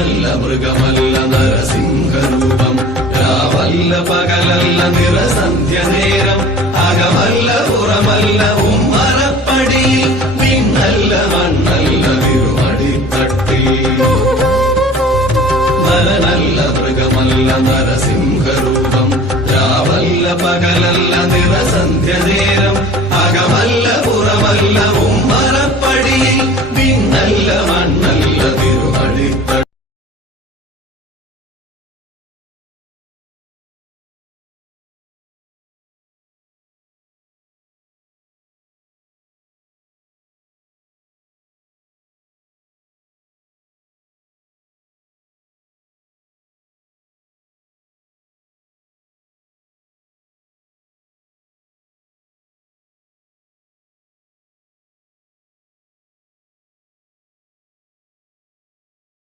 നരനല്ല മൃഗമല്ല നരസിംഹരൂപം രാവല്ല പകലല്ല നിറസന്ധ്യ നേരം അകമല്ല പുറമല്ല ഉമ്മറപ്പടിയിൽ പിന്നല്ല മണ്ണല്ല തിരുമടിത്തട്ടിൽ നരനല്ല മൃഗമല്ല നരസിംഹരൂപം രാവല്ല പകലല്ല നിറസന്ധ്യ നേരം അകമല്ല പുറമല്ല ഉമ്മറപ്പടിയിൽ പിന്നല്ല മണ്ണല്ല